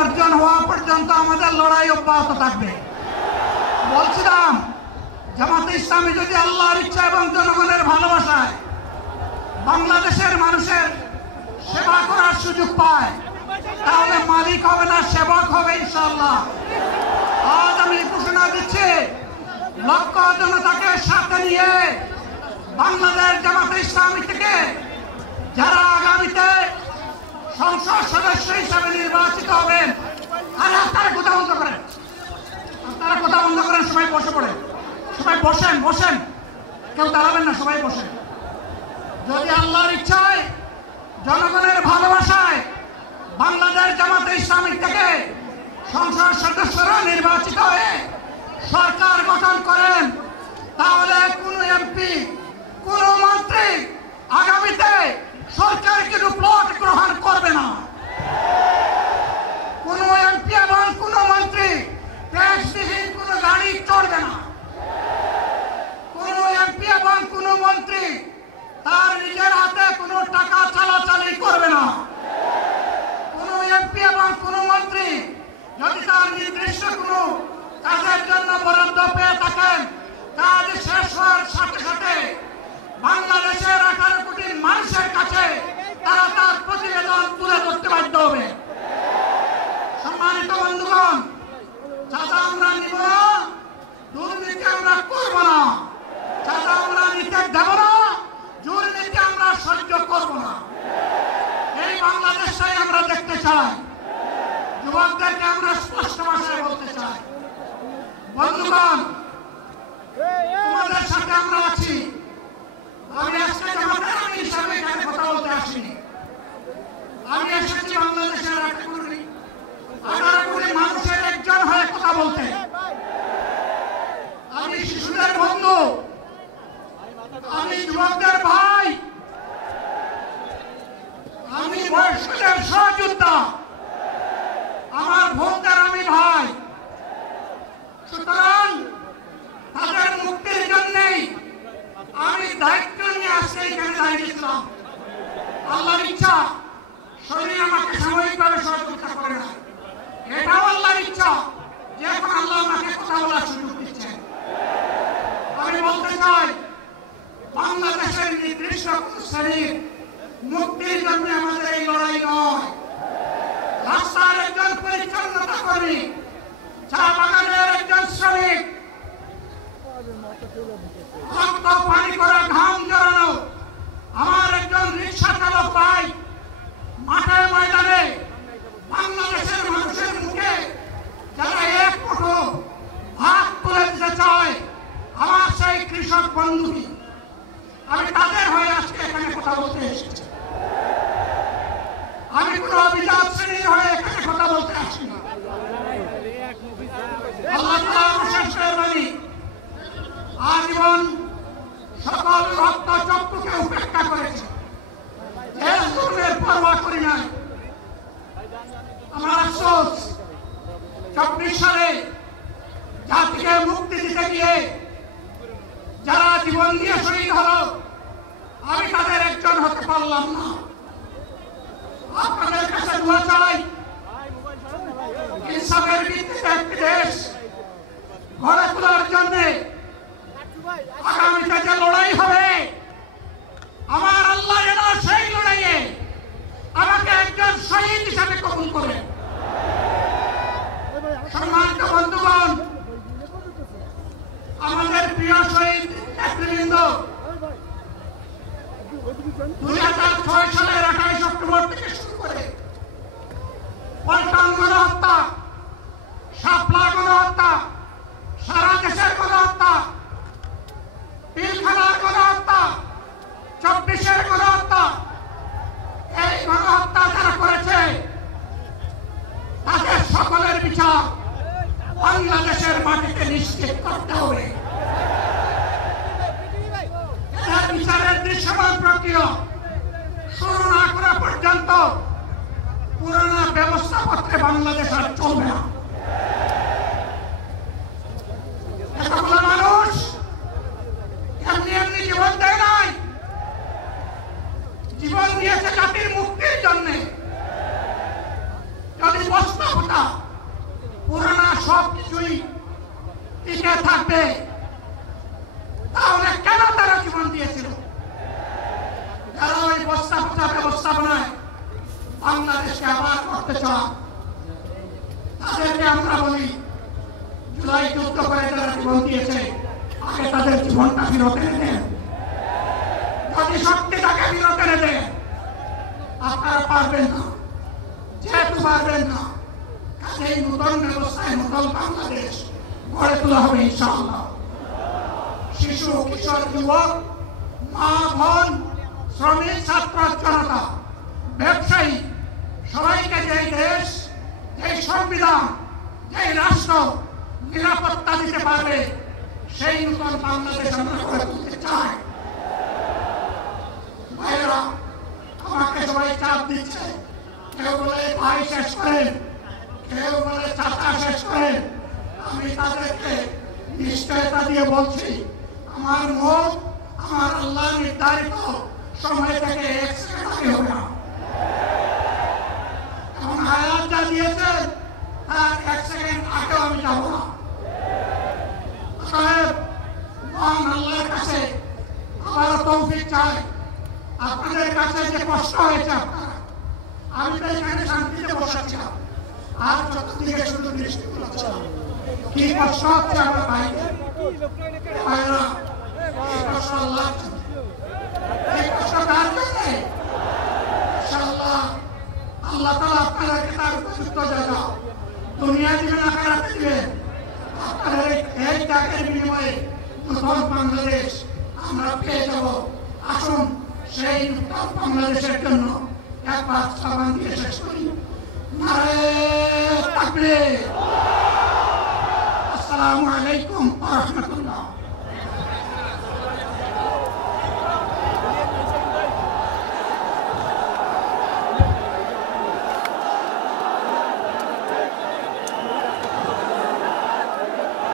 অর্জন হওয়া পর্যন্ত আমাদের লড়াই অব্যাহত থাকবে। বলছিলাম জামাতে ইসলামী যদি আল্লাহর ইচ্ছা এবং জনগণের ভালোবাসায় বাংলাদেশের মানুষের সেবা করার সুযোগ পায়, তাহলে মালিক হবে না, সেবক হবে ইনশাআল্লাহ। আজ আমি ঘোষণা দিচ্ছি, লক্ষ জনতাকে সাথে নিয়ে বাংলাদেশ জামাতে ইসলামী থেকে যারা আগামীতে সংসদ সদস্য হিসাবে নির্বাচিত হবেন, আরে আপনারা কথা বন্ধ করেন, আপনারা কথা বন্ধ করেন, সবাই বসে পড়েন, সবাই বসেন, বসেন, কেউ দাঁড়াবেন না, সবাই বসেন। যদি আল্লাহর ইচ্ছায় জনগণের ভালোবাসায় বাংলাদেশ জামাতে ইসলামী থেকে সংসদ সদস্যরা নির্বাচিত হয়ে সরকার গঠন করেন, তাহলে কোন এমপি, কোন মন্ত্রী আগামীতে সরকার কিন্তু প্লট গ্রহণ করবে না। কোন এমপি এবং কোন মন্ত্রী ট্যাক্সবিহীন কোন গাড়ি চড়বে না। কোন এমপি এবং কোন মন্ত্রী তার নিজের হাতে কোনো টাকা চালাচালি করবে না। কোন এমপি এবং কোন মন্ত্রী যদি তার নির্দিষ্ট কোনো কাজের জন্য বরাদ্দ পেয়ে থাকেন, কাজ শেষ হওয়ার সাথে সাথে বাংলাদেশের 18 কোটি মানুষের কাছে তারা তার প্রতিবেদন তুলে ধরতে বাধ্য হবে। সম্মানিত বন্ধুগণ, চাঁদা আমরা নিব না, দুর্নীতি আমরা করব না, চাঁদা আমরা নিতে দেব না, দুর্নীতি আমরা সহ্য করব না। এই বাংলাদেশটাই আমরা দেখতে চাই। যুবকদেরকে আমরা স্পষ্ট ভাষায় বলতে চাই, বন্ধুগণ, তোমাদের সাথে আমরা আছি। আমি আজকে জামাতের আমির হিসাবে এখানে কথা বলতে আসিনি। আমি এসেছি বাংলাদেশের 18 কোটি মানুষের একজন হয়ে কথা বলতে। আমি শিশুদের বন্ধু, আমি যুবকদের ভাই, আমি বয়স্কদের সহযোদ্ধা, আমার বোনদের আমি ভাই। সুতরাং তাদের মুক্তির জন্যই আমি দায়িত্ব নিয়ে আসতে এখানে দাঁড়িয়েছিলাম। আল্লাহর ইচ্ছা শরীর আমাকে সাময়িকভাবে সহযোগিতা করে না, এটাও আল্লাহর ইচ্ছা যে এখন আল্লাহ আমাকে কথা বলার সুযোগ দিচ্ছেন। আমি বলতে চাই, বাংলাদেশের নির্দিষ্ট শ্রেণীর মুক্তির জন্য আমাদের এই লড়াই নয়। রাস্তার একজন পরিচ্ছন্নতা কর্মী, চা বাগানের একজন শ্রমিক, রক্ত পানি করে ঘাম জড়ানো আমার একজন রিক্সা চালক ভাই মাঠে ময়দানে বাংলাদেশের মানুষের মুখে যারা এক মুঠো ভাত তুলে দিতে চায়, আমার সেই কৃষক বন্ধুটি, আমি তাদের হয়ে আজকে এখানে কথা বলতে এসেছি। আমি কোন অভিজাত শ্রেণীর হয়ে এখানে কথা বলতে আসি না। আল্লাহ আজীবন সকল রক্ত চক্ষুকে উপেক্ষা করেছে, জুলুমের পরোয়া করি নাই। আমার আফসোস, 24 সালে জাতিকে মুক্তি দিতে গিয়ে যারা জীবন দিয়ে শহীদ হলো, আমি তাদের একজন হতে পারলাম না। আপনাদের কাছে দোয়া চাই, ইনসাফের ভিত্তিতে একটি দেশ গড়ে তোলার জন্য আগামীতে যে লড়াই হবে, আমার আল্লাহ যেন সেই লড়াইয়ে আমাকে একজন শহীদ হিসাবে কবুল করে। সম্মানিত বন্ধুগণ, আমাদের প্রিয় শহীদ নেতৃবৃন্দ 2006 সালের 28 অক্টোবর থেকে শুরু করে পল্টন গণহত্যা, শাপলা গণহত্যা, সারা দেশের গণহত্যা, পিলখানার গণহত্যা, 24-এর গণহত্যা, এই গণহত্যা যারা করেছে তাদের সকলের বিচার বাংলাদেশের মাটিতে নিশ্চিত করতে হবে। বিচারের দৃশ্যমান প্রক্রিয়া শুরু না করা পর্যন্ত পুরোনো ব্যবস্থাপত্রে বাংলাদেশ আর চলবে না। এতগুলো মানুষ এমনি এমনি জীবন দেয় নাই, জীবন দিয়েছে জাতির মুক্তির জন্য। যদি প্রস্তাবটা পুরোনো সব কিছুই টিকে থাকবে, তাহলে কেন তারা জীবন দিয়েছিল? যারা ওই ব্যবস্থাপনায় বাংলাদেশকে আবার করতে চান, তাদেরকে আমরা বলি জুলাই যুদ্ধ করে যারা জীবন দিয়েছে আগে তাদের জীবনটা ফেরত এনে দেন। যদি সত্যি তাকে ফেরত এনে দেন, আপনারা পারবেন না, যেহেতু পারবেন না, সেই নতুন ব্যবস্থায় নতুন বাংলাদেশ গড়ে তোলা হবে ইনশাআল্লাহ। শিশু, কিশোর, যুবক, মা, বোন, শ্রমিক, ছাত্র, জনতা, ব্যবসায়ী, সবাইকে যেই দেশ, যেই সংবিধান, যেই রাষ্ট্র নিরাপত্তা দিতে পারবে, সেই নতুন বাংলাদেশ আমরা গড়ে তুলতে চাই। ভাইরা, আমাকে সবাই চাপ দিচ্ছে, কেউ বলে ভাই শেষ করেন, কেউ বলে চাচা শেষ করেন। আমি তাদেরকে নিশ্চয়তা দিয়ে বলছি, আমার মুখ আমার আল্লাহ নির্ধারিত সময় থেকে 1 সেকেন্ড আগে হবে না। এবং হায়াত যা দিয়েছেন তার 1 সেকেন্ড আগেও আমি যাব না। সাহেব, মহান আল্লাহর কাছে আবার তৌফিক চাই। আপনাদের কাছে যে কষ্ট হয়েছে আপনারা, আমি তো এখানে শান্তিতে বসাচ্ছিলাম, আর চতুর্দিকে শুধু দৃষ্টি করছিলাম। কি কষ্ট হচ্ছে আমার ভাইদের, ভাইরা, এই কষ্ট আল্লাহর জন্য, এই কষ্ট কার জন্য? ইনশাআল্লাহ আল্লাহ তাআলা আপনাদেরকে তার উপযুক্ত জায়গা দুনিয়া দিবেন, আখিরাতে দিবেন। আপনাদের এই ত্যাগের বিনিময়ে নতুন বাংলাদেশ আমরা পেয়ে যাব। আসুন সেই নতুন বাংলাদেশের জন্য একবার স্লোগান দিয়ে শেষ করি। নারে তাকবীর। আসসালামু আলাইকুম ওয়া রাহমাতুল্লাহ।